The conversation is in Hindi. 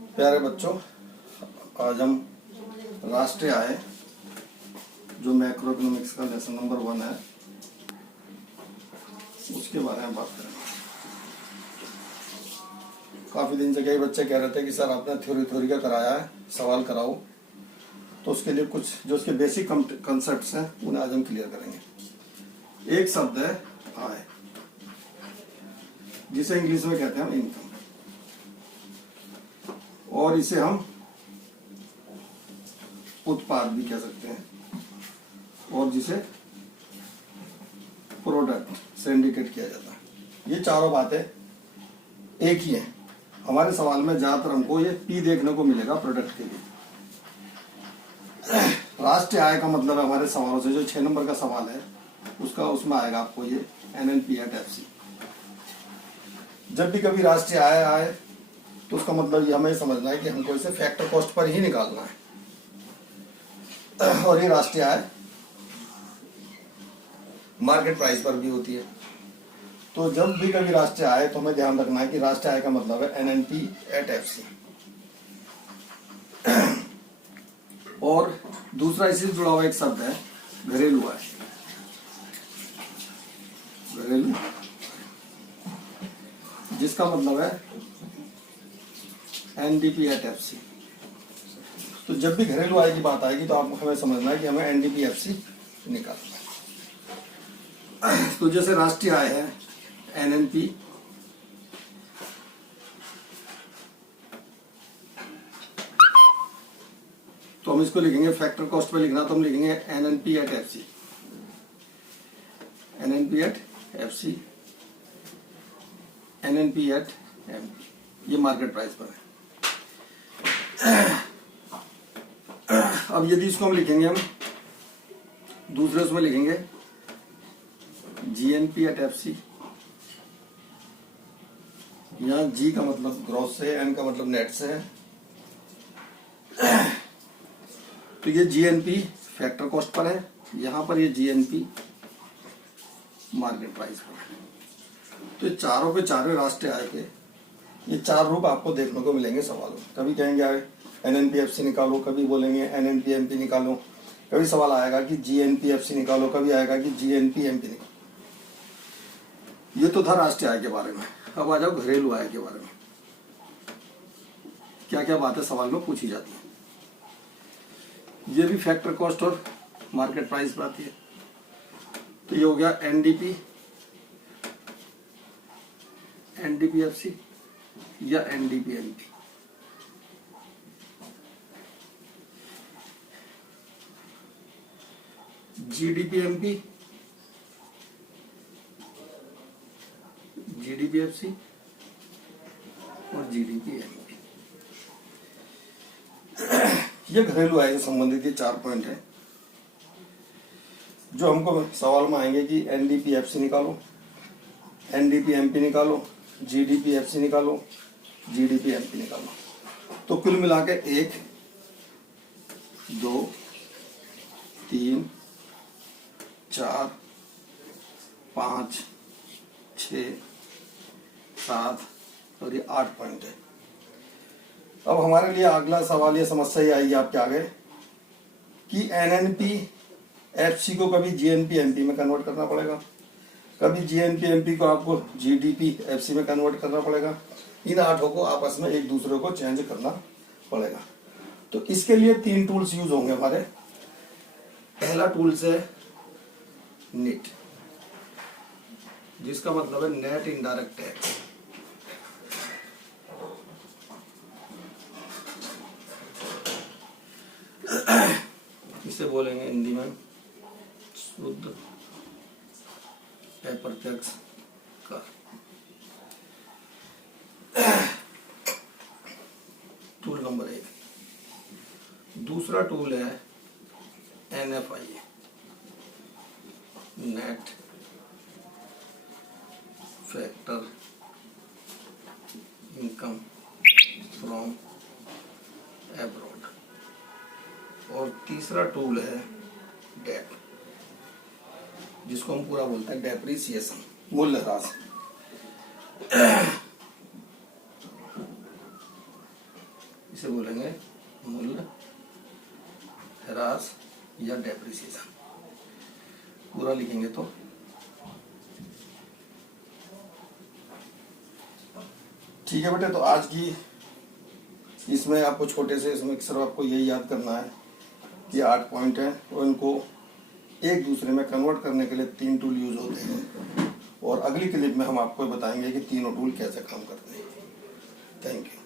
प्यारे बच्चों, आज हम राष्ट्रीय आय जो मैक्रो इकोनॉमिक्स का लेसन नंबर 1 है उसके बारे में बात करेंगे। काफ़ी दिन से कई बच्चे कह रहे थे कि सर आपने थ्योरी का कराया है, सवाल कराओ। तो उसके लिए कुछ जो उसके बेसिक कंसेप्ट्स हैं उन्हें आज हम क्लियर करेंगे। एक शब्द है आय, जिसे इंग्लिश में कहते हैं हम इनकम, और इसे हम उत्पाद भी कह सकते हैं, और जिसे प्रोडक्ट से इंडिकेट किया जाता है। ये चारों बातें एक ही हैं। हमारे सवाल में ज्यादातर हमको ये पी देखने को मिलेगा प्रोडक्ट के लिए। राष्ट्रीय आय का मतलब है हमारे सवालों से जो 6 नंबर का सवाल है उसका, उसमें आएगा आपको ये NNP@FC। जब भी कभी राष्ट्रीय आय आए तो उसका मतलब ये हमें समझना है कि हमको इसे फैक्टर कॉस्ट पर ही निकालना है, और ये राष्ट्रीय आय मार्केट प्राइस पर भी होती है। तो जब भी कभी राष्ट्रीय आय तो हमें ध्यान रखना है कि राष्ट्रीय आय का मतलब है NNP@FC। और दूसरा इसी से जुड़ा हुआ एक शब्द है घरेलू आय। घरेलू, जिसका मतलब है NDP@FC। तो जब भी घरेलू आय की बात आएगी तो आपको हमें समझना है कि हमें NDP@FC निकालना है। तो जैसे राष्ट्रीय आय है NNP, तो हम इसको लिखेंगे फैक्टर कॉस्ट पे लिखना, तो हम लिखेंगे NNP@FC। NNP@FC, NNP@MP, ये मार्केट प्राइस पर है। अब यदि इसको हम लिखेंगे, हम दूसरे उसमें लिखेंगे GNP@FC। यहाँ G का मतलब ग्रॉस से, N का मतलब नेट से है। तो ये GNP फैक्टर कॉस्ट पर है, यहाँ पर ये GNP मार्केट प्राइस पर है। तो ये चारों के चारों राष्ट्रीय आय के ये चार रूप आपको देखने को मिलेंगे सवालों में। कभी कहेंगे NNP@FC निकालो, कभी बोलेंगे NNP/MP निकालो, कभी सवाल आएगा कि GNP/FC निकालो, कभी आएगा कि GNP/MP निकालो। ये तो था राष्ट्रीय आय के बारे में। अब आ जाओ घरेलू आय के बारे में। क्या क्या बातें सवाल में पूछी जाती है। ये भी फैक्टर कॉस्ट और मार्केट प्राइस पर आती है। तो ये हो गया NDP/FC या NDP/MP। GDP/MP, GDP/FC और GDP/MP। ये घरेलू आय से संबंधित ये 4 पॉइंट है जो हमको सवाल में आएंगे कि NDP/FC निकालो, NDP/MP निकालो, GDP/FC निकालो, GDP/MP निकालो। तो कुल मिला के 1 2 3 4 5 6 7 और ये 8 पॉइंट है। अब हमारे लिए अगला सवाल, ये समस्या ही आएगी आपके आगे कि NNP/FC को कभी GNP/MP में कन्वर्ट करना पड़ेगा, कभी GNP/MP को आपको GDP/FC में कन्वर्ट करना पड़ेगा। इन 8 को आपस में एक दूसरे को चेंज करना पड़ेगा। तो इसके लिए 3 टूल्स यूज होंगे हमारे। पहला टूल्स है NIT, जिसका मतलब है नेट इनडायरेक्ट टैक्स। इसे बोलेंगे हिंदी में शुद्ध अप्रत्यक्ष कर। Tool number 1। दूसरा टूल है NFI, net factor income from abroad. और तीसरा टूल है डेप, जिसको हम पूरा बोलते हैं डेप्रिसिएशन, मूल्यह्रास। इसे बोलेंगे मूल्य ह्रास या डेप्रिसिएशन। पूरा लिखेंगे तो ठीक है बेटे। तो आज की इसमें आपको छोटे से इसमें सिर्फ आपको यही याद करना है कि 8 पॉइंट हैं और इनको एक दूसरे में कन्वर्ट करने के लिए 3 टूल यूज होते हैं और अगली क्लिप में हम आपको बताएंगे कि तीनों टूल कैसे काम करते हैं। Thank you.